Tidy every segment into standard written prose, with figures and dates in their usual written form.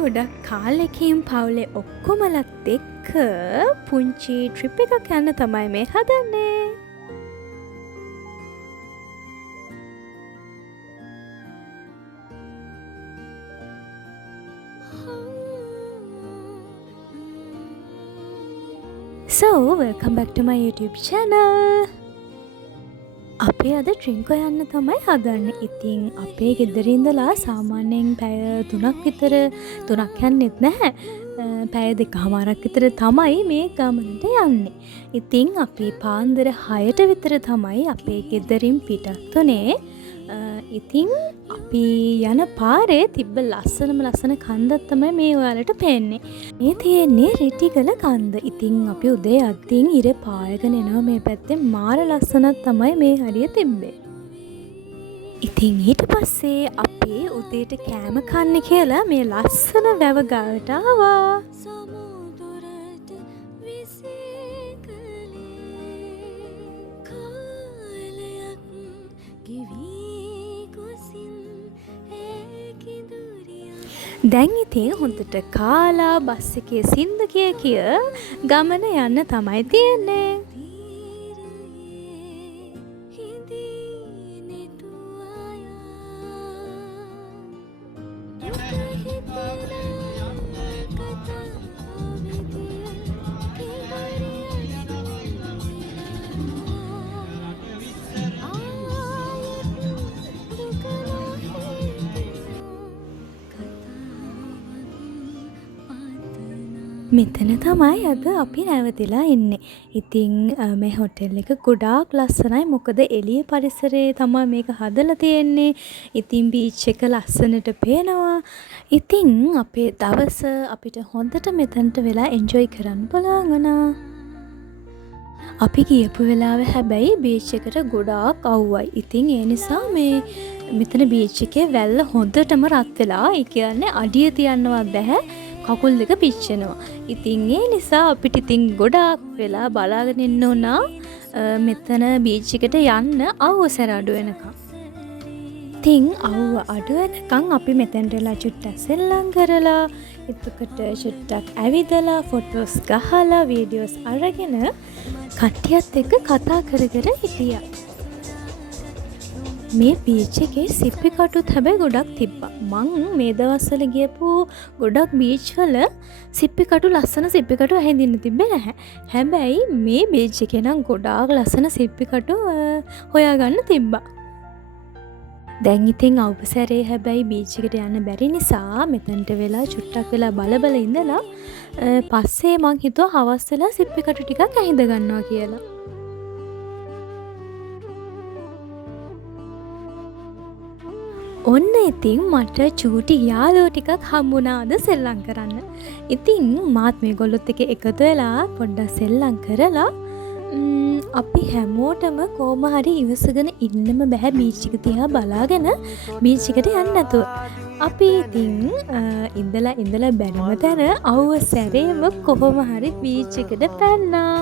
ගොඩක් කාලෙකින් පවුලේ ඔක්කොමලත් එක්ක පුංචි ට්‍රිප් එකක් යන්න තමයි මේ හදන්නේ. So, welcome back to my YouTube channel. අපි අද ඩ්‍රින්ක් යන්න තමයි හදන්නේ. ඉතින් අපේ ගෙදර ඉඳලා සාමාන්‍යයෙන් පැය 3ක් විතර 3ක් යන්නෙත් නැහැ. පැය 2කමාරක් විතර තමයි මේ ගමනට යන්නේ. ඉතින් අපි පාන්දර 6ට විතර තමයි අපේ ගෙදරින් පිටත් උනේ. ඉතින් අපි යන පාරේ තිබ්බ ලස්සන කන්දක් තමයි මේ ඔයාලට පේන්නේ. මේ තියෙන්නේ රිටිගල කන්ද. ඉතින් අපි උදේ අත්ින් ඉර පායගෙන එනවා මේ පැත්තේ. මාර ලස්සනක් තමයි මේ හරිය තිබ්බේ. ඉතින් ඊට පස්සේ අපි උදේට කෑම කන්න කියලා මේ ලස්සන වැව ගාවට ආවා. දැන් ඉතින් හොඳට කාලා බස් එකේ සින්දු කිය ගමන යන්න තමයි තියෙන්නේ. මෙතන තමයි අද අපි නැවතිලා ඉන්නේ. ඉතින් මේ හොටෙල් එක ගොඩාක් ලස්සනයි. මොකද එළිය පරිසරයේ තමයි මේක හදලා තියෙන්නේ. ඉතින් බීච් එක ලස්සනට පේනවා. ඉතින් අපේ දවස අපිට හොඳට මෙතනට වෙලා එන්ජොයි කරන්න බලන්න වුණා. අපි ගියපු වෙලාවේ හැබැයි බීච් එකට ගොඩාක් අවුවයි. ඉතින් ඒ නිසා මෙතන බීච් එකේ වැල්ල හොඳටම රත් වෙලා. ඒ කියන්නේ අඩිය තියන්නවත් බැහැ. කකුල් දෙක පිච්චෙනවා. ඉතින් ඒ නිසා අපිට ඉතින් ගොඩාක් වෙලා බලාගෙන ඉන්න උනා මෙතන බීච් එකට යන්න අවසර අඩු වෙනකම්. ඉතින් අවුව අඩු වෙනකම් අපි මෙතෙන්ට වෙලා චුට්ටක් සෙල්ලම් කරලා එතකොට චුට්ටක් ඇවිදලා ෆොටෝස් ගහලා වීඩියෝස් අරගෙන කට්ටියත් එක්ක කතා කර හිටියා. මේ බීච් එකේ සිප්පි කටුත් හැබැයි ගොඩක් තිබ්බා. මං මේ දවස්වල ගියපු ගොඩක් බීච් වල සිප්පි කටු ලස්සන සිප්පි කටු ඇහිඳින්න තිබ්බේ නැහැ. හැබැයි මේ බීච් එකේ නම් ගොඩාක් ලස්සන සිප්පි කටු හොයාගන්න තිබ්බා. දැන් ඉතින් අවුසරේ හැබැයි බීච් එකට යන්න බැරි නිසා මෙතනට වෙලා චුට්ටක් වෙලා බල ඉඳලා පස්සේ මං හිතුවා හවස් වෙලා සිප්පි කටු ටිකක් ඇහිඳ ගන්නවා කියලා. ඔන්න ඉතින් මට චූටි යාළුවෝ ටිකක් හම්බුණාද සෙල්ලම් කරන්න. ඉතින් මාත් මේගොල්ලොත් එක්ක එකතු වෙලා පොඩ්ඩක් සෙල්ලම් කරලා අපි හැමෝටම කොහොම හරි ඉවසගෙන ඉන්නම බෑ බීච් එක තියා බලාගෙන බීච් එකට යන්න නැතුව. අපි ඉතින් ඉඳලා බැරිම තැන අවුව සැරේම කොහොම හරි බීච් එකට පැන්නා.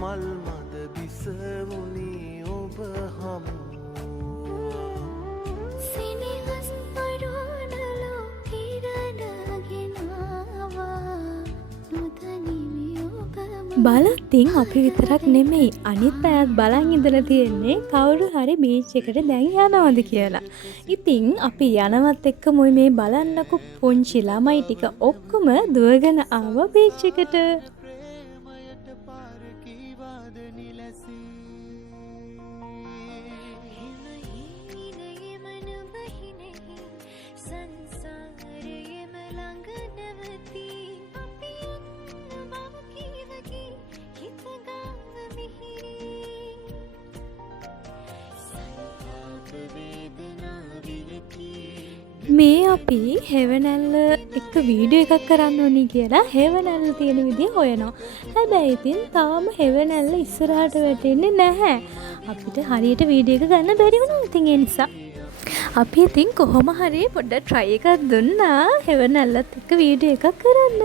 මල් මද බිසවුනි ඔබ හමු සිනහස් පරෝනලෝ හිරණගෙනවා නොදනිමි ඔබ බලත්තින් අපි විතරක් නෙමෙයි අනිත් අයත් බලන් ඉඳලා තියෙන්නේ කවුරු හරි බීච් එකට දැන් යනවද කියලා. ඉතින් අපි යනවත් එක්කම මේ බලන්නකො පුංචි ළමයි ටික ඔක්කොම දුවගෙන ආවා බීච් එකට. මේ අපි හෙවනැල්ල එක වීඩියෝ එකක් කරන්න ඕනි කියලා හෙවනැල්ල තියෙන විදිහ හොයනවා. හැබැයි ඉතින් තාම හෙවනැල්ල ඉස්සරහට වැටෙන්නේ නැහැ. අපිට හරියට වීඩියෝ එක ගන්න බැරි වුණා. ඉතින් ඒ නිසා අපි ඉතින් කොහොම හරි පොඩ්ඩක් try එකක් දුන්නා හෙවනැල්ලත් එක්ක වීඩියෝ එකක් කරන්න.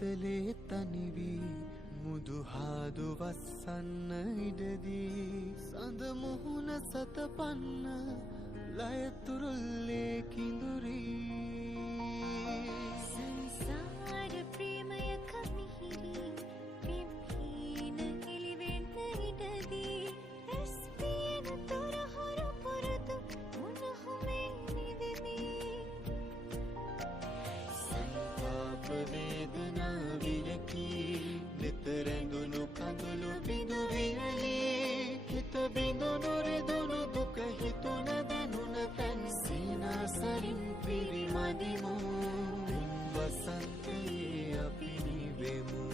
හිතලේ තනිවී මුදුහාදු වස්සන්න ඉඩදී සඳ මුහුණ සතපන්න ලයතුරුල්ලේ කිඳුරී සංසාර ප්‍රේමයක මිහිරි පිම්හීන එලිවෙන්න ඉඩදී ඇස් පියන තොරහොර පුරුදු මුණහුමේ නිවෙමි සංතාප වේදනා විලකී නිතරැඳුණු කඳුළු බිඳු වියලී හිත බිඳුණු රිදුණු දුක හිතුන දැනුන තැන් සීනාසරින් පිරිමදිමු වසන්තයේ අපි නිවෙමු.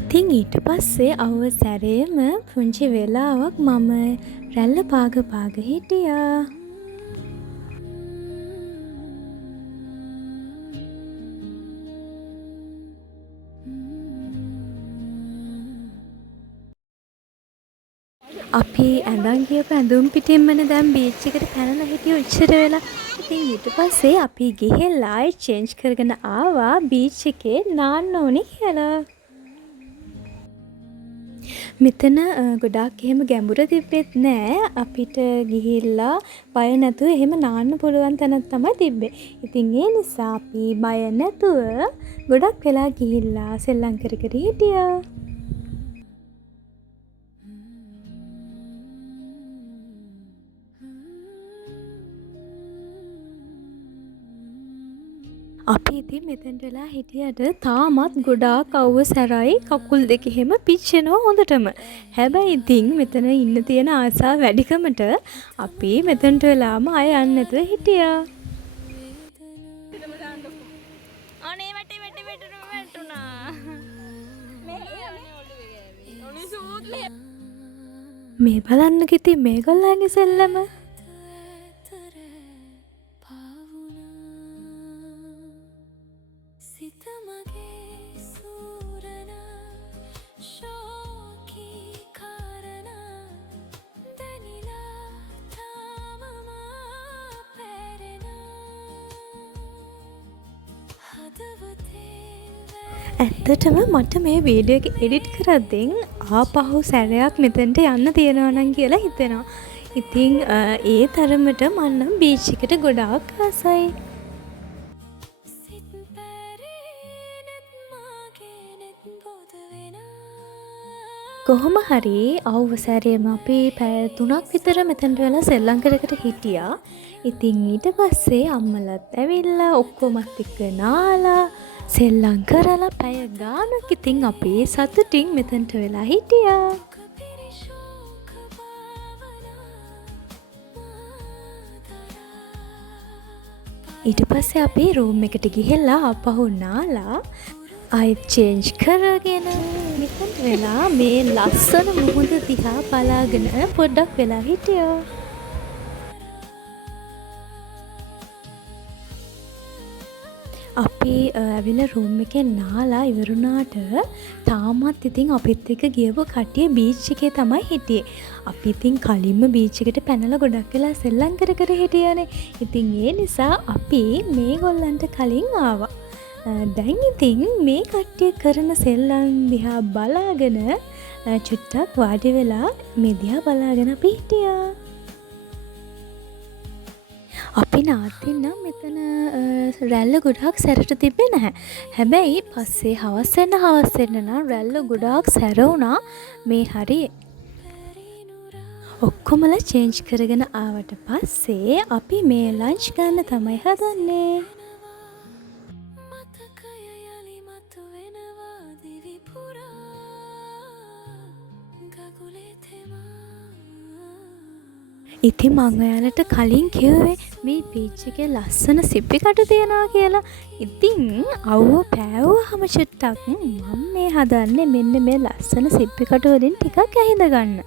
ඉතින් ඊට පස්සේ අවුව සැරේම පුංචි වෙලාවක් මම රැල්ල පාග හිටියා. අපි ඇඳන් ගියපු ඇඳුම් පිටින්මනේ දැන් බීච් එකට පැනලා හිටියේ උච්චර වෙලා. ඉතින් ඊට පස්සේ අපි ගිහිල්ලා ආයෙ චේන්ජ් කරගෙන ආවා බීච් එකේ නාන්න ඕනේ කියලා. මෙතන ගොඩාක් එහෙම ගැඹුර තිබ්බෙත් නෑ. අපිට ගිහිල්ලා බය නැතුව එහෙම නාන්න පුළුවන් තැනක් තමයි තිබ්බේ. ඉතින් ඒ නිසා අපි බය නැතුව ගොඩක් වෙලා ගිහිල්ලා සෙල්ලම් කර හිටියා. අපි ඉතින් මෙතෙන්ට වෙලා හිටියට තාමත් ගොඩාක් අවුව සැරයි කකුල් දෙක එහෙම පිච්චෙනවා හොඳටම. හැබැයි ඉතින් මෙතන ඉන්න තියෙන ආසාව වැඩිකමට අපි මෙතෙන්ට වෙලාම ආය යන්න නැතුව හිටියා. අනේ වැටුණා. මේ බලන්න කිති මේගොල්ලන්ගේ සෙල්ලම. ඇත්තටම මට මේ වීඩියෝ එක එඩිට් කරද්දී ආපහු සැරයක් මෙතනට යන්න තියෙනවා නම් කියලා හිතෙනවා. ඉතින් ඒ තරමට මම නම් බීච් එකට ගොඩාක් ආසයි. කොහොම හරි අවුව සැරේම අපි පැය 3ක් විතර මෙතනට වෙලා සෙල්ලම් කර හිටියා. ඉතින් ඊට පස්සේ අම්මලත් ඇවිල්ලා ඔක්කොමත් එක්ක නාලා සෙල්ලම් කරලා පැය ගානක් ඉතින් අපි සතුටින් මෙතනට වෙලා හිටියා. ඊට පස්සේ අපි රූම් එකට ගිහිල්ලා ආපහු නාලා ආයෙත් චේන්ජ් කරගෙන මෙතනට වෙලා මේ ලස්සන මුහුද දිහා බලාගෙන පොඩ්ඩක් වෙලා හිටියා. අපි ඇවිල්ලා රූම් එකේ නාලා ඉවරුණාට තාමත් ඉතින් අපිත් එක්ක ගියපු කට්ටිය බීච් එකේ තමයි හිටියේ. අපි ඉතින් කලින්ම බීච් එකට පැනලා ගොඩක් වෙලා සෙල්ලම් කර හිටියානේ. ඉතින් ඒ නිසා අපි මේගොල්ලන්ට කලින් ආවා. දැන් ඉතින් මේ කට්ටිය කරන සෙල්ලම් දිහා බලාගෙන චුට්ටක් වාඩි වෙලා මේ දිහා බලාගෙන අපි හිටියා. අපි නාතින්නම් මෙතන රැල්ල ගොඩාක් සැරට තිබ්බේ නැහැ. හැබැයි පස්සේ හවස් වෙන්න නම් රැල්ල ගොඩාක් සැර වුණා මේ හරියේ. ඔක්කොමලා චේන්ජ් කරගෙන ආවට පස්සේ අපි මේ ලන්ච් ගන්න තමයි හදන්නේ. ඉතින් මං ඔයාලට කලින් කිව්වේ මේ බීච් එකේ ලස්සන සිප්පි කටු තියනවා කියලා. ඉතින් අවුව පෑවුවාම චුට්ටක් මම මේ හදන්නේ මෙන්න මේ ලස්සන සිප්පි කටු වලින් ටිකක් ඇහිඳ ගන්න.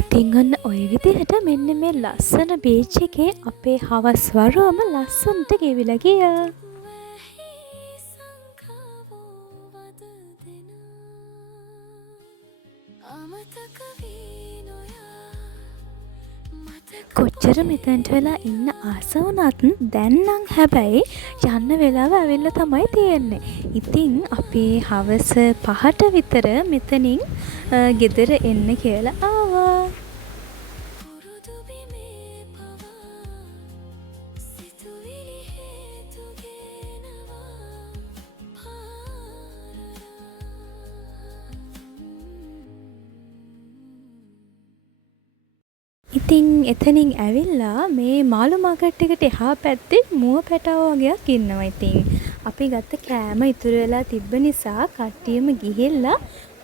ඉතින් ඔන්න ඔය විදිහට මෙන්න මේ ලස්සන බීච් එකේ අපේ හවස් වරුවම ලස්සනට ගෙවිලා ගියා. කොච්චර මෙතැන්ට වෙලා ඉන්න ආස වුණත් දැන් නම් හැබැයි යන්න වෙලාව ඇවිල්ලා තමයි තියෙන්නේ. ඉතින් අපි හවස 5ට විතර මෙතනින් ගෙදර එන්න කියලා ආවා. ඉතින් එතනින් ඇවිල්ලා මේ මාළු මාකට් එකට එහා පැත්තේ මුව පැටව වගේක් ඉන්නවා. ඉතින් අපි ගත්ත කෑම ඉතුරු වෙලා තිබ්බ නිසා කට්ටියම ගිහිල්ලා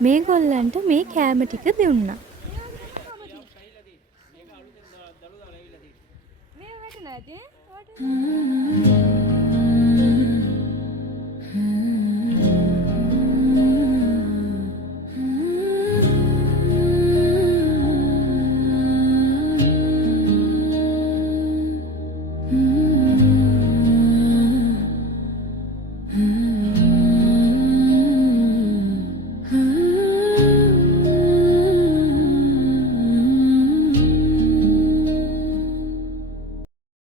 මේගොල්ලන්ට මේ කෑම ටික දුන්නා. මේ වැටුණාද?